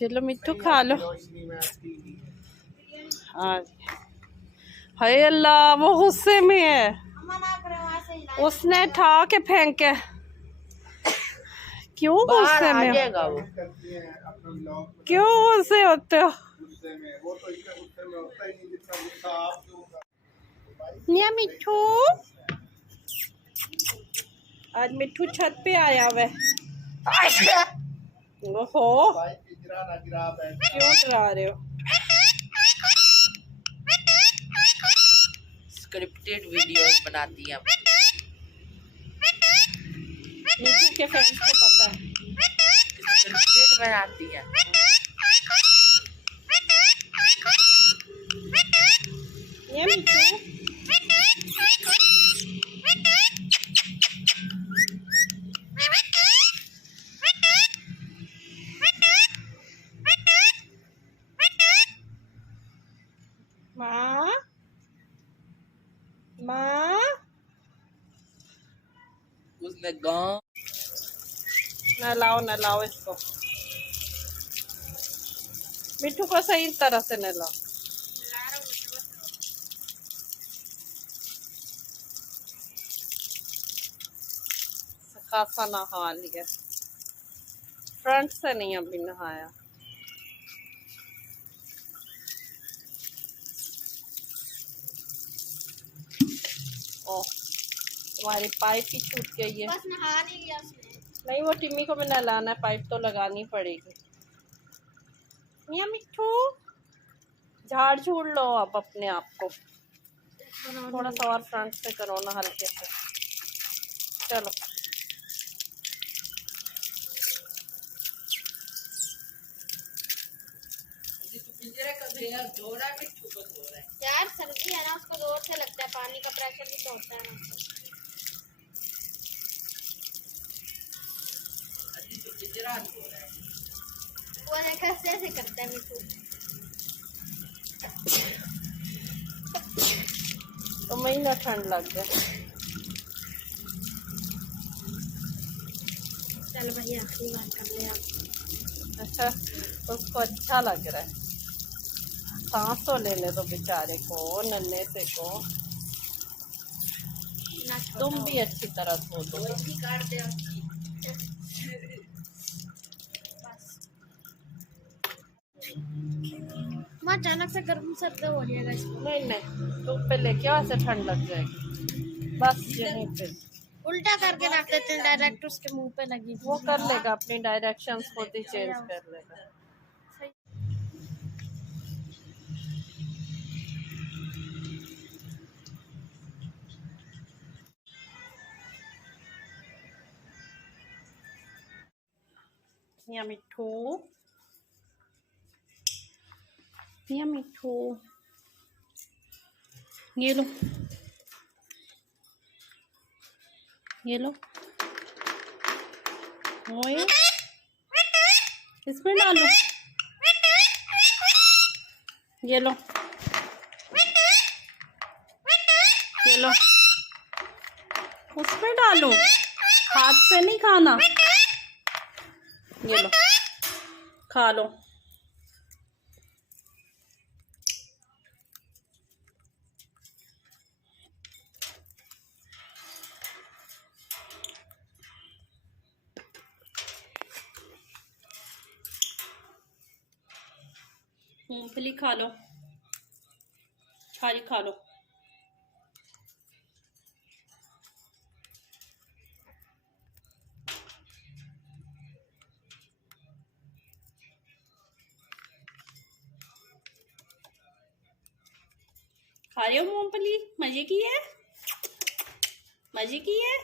चलो मिट्टू खा लो। हाय अल्लाह, वो गुस्से में है, उसने ठा के फेंके। क्यों गुस्से में हो? क्यों गुस्से होते हो? निया मिट्टू, आज मिट्टू छत पे आया हुआ है। ओहो, क्यों डरा रहे हो? स्क्रिप्टेड वीडियोस बनाती हैं मिट्टू के फ्रेंड्स को पता है, स्क्रिप्टेड बनाती हैं। ये मिट्टू माँ, माँ, उसने गाँव नहलाओ नहलाओ इसको। मिट्टू को सही तरह से नहलाओ। खासा नहा लिया, फ्रंट से नहीं अभी नहाया। ओ, तुम्हारी पाइप ही छूट गई है। बस नहा नहीं लिया उसने। नहीं, वो टिम्मी को भी नहलाना है, पाइप तो लगानी पड़ेगी। मियां मिट्टू, झाड़ झूड़ लो आप अपने आप को, थोड़ा सा और फ्रंट से करो ना, हल्के से। चलो यार सर्दी है ना, उसको जोर से लगता है, पानी का प्रेशर भी तो होता है ना। वो देखा ऐसे करता है मिट्टू। तो मैं ना ठंड लग जाए। चल भाई आखिरी बार कर ले आप। अच्छा, उसको अच्छा लग रहा है, सांस तो लेने दो बेचारे को, नन्हे से को। तुम भी अच्छी तरह सो दो। माँ अचानक से गर्म सर्द हो जाएगा इसको। नहीं नहीं, धूप पे लेके आओ, ऐसे ठंड लग जाएगी। बस यहीं पे उल्टा करके रख देते हैं, डायरेक्ट उसके मुंह पे लगी। वो कर लेगा, अपनी डायरेक्शंस खुद ही चेंज कर लेगा। या मिट्टू, या मिट्टू, ये लो, ये लो, ओए इसमें डालो, ये लो, ये लो, उसमें डालो, हाथ से नहीं खाना। ये लो, खा लो। मूंगफली खा लो, सारी खा लो। खा रहे हो मूंगफली? मजे की है, मजे की है।